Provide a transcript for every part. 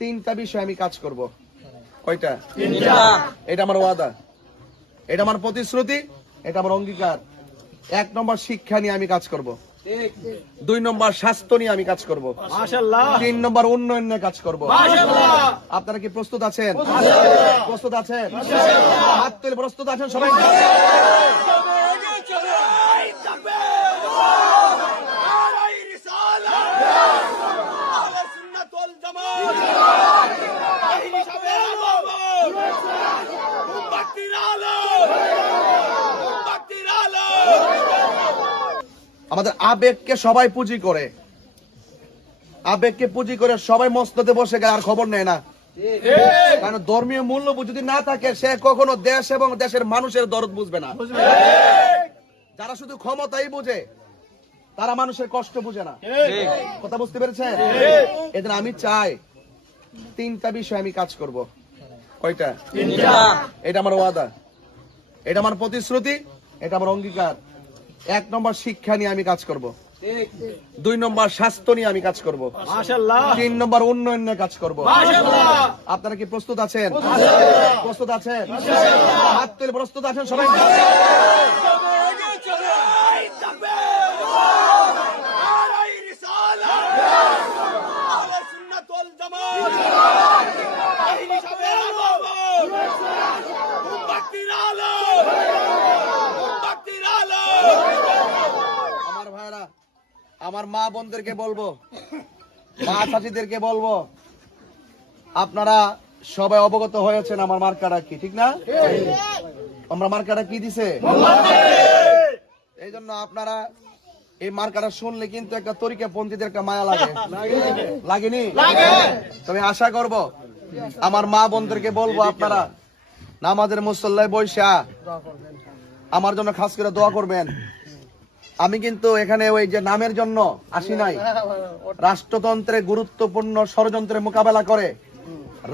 তিনটা বিষয় আমি কাজ করব। কয়টা? এটা আমার ওয়াদা, এটা আমার প্রতিশ্রুতি, এটা আমার অঙ্গীকার। 1 নম্বর শিক্ষা নিয়ে আমি কাজ করব, 2 নম্বর স্বাস্থ্য নিয়ে আমি কাজ করব, 3 নম্বর উন্নয়ন নিয়ে কাজ করব। আপনারা কি প্রস্তুত আছেন? প্রস্তুত আছেন? হাত তুলে প্রস্তুত আছেন সবাই? আমাদের আবেগকে সবাই পুঁজি করে, আবেগকে পুঁজি করে সবাই মসনদে বসে গেলে আর খবর নেয় না। কারণ ধর্মীয় মূল্যবোধ যদি না থাকে, সে কখনো দেশ এবং দেশের মানুষের দরদ বুঝবে না। যারা শুধু ক্ষমতাই বুঝে, তারা মানুষের কষ্ট বুঝে না। কথা বুঝতে পেরেছেন? এদের আমি চাই 3টা বিষয় আমি কাজ করব। কয়টা? এটা আমার ওয়াদা, এটা আমার প্রতিশ্রুতি, এটা আমার অঙ্গীকার। 1 নম্বর শিক্ষা নিয়ে আমি কাজ করব, 2 নম্বর স্বাস্থ্য নিয়ে আমি কাজ করব, 3 নম্বর উন্নয়ন নিয়ে কাজ করব। আপনারা কি প্রস্তুত আছেন? প্রস্তুত আছেন? হাত তুলে প্রস্তুত আছেন সবাই? আমার ভাইরা, আমার মা বোনদেরকে বলবো, মা চাচিদেরকে বলবো, আপনারা সবাই অবগত হয়েছেন আমার মার্কাটা কি, ঠিক না? আমরা মার্কাটা কি দিছে? এই জন্য আপনারা এই মার্কাটা শুনলে কিন্তু একটা তরিকা পন্থীদের একটা মায়া লাগে, লাগেনি? তবে আশা করব, আমার মা বোনদেরকে বলবো, আপনারা নামাজের মুসল্লায় বৈশা আমার জন্য খাস করে দোয়া করবেন। আমি কিন্তু এখানে ওই যে নামের জন্য আসি নাই, রাষ্ট্রতন্ত্রের গুরুত্বপূর্ণ ষড়যন্ত্রের মোকাবেলা করে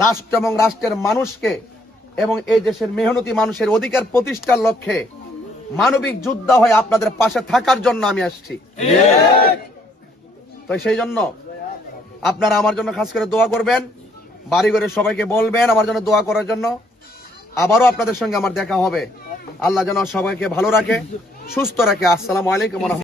রাষ্ট্র এবং রাষ্ট্রের মানুষকে এবং এই দেশের মেহনতি মানুষের অধিকার প্রতিষ্ঠার লক্ষ্যে মানবিক যোদ্ধা হয়ে আপনাদের পাশে থাকার জন্য আমি আসছি। তো সেই জন্য আপনারা আমার জন্য খাস করে দোয়া করবেন, বাড়ি ঘরে সবাইকে বলবেন আমার জন্য দোয়া করার জন্য। আবারও আপনাদের সঙ্গে আমার দেখা হবে। আল্লাহ যেন সবাইকে ভালো রাখে, সুস্থ রাখে। আসসালামু আলাইকুম।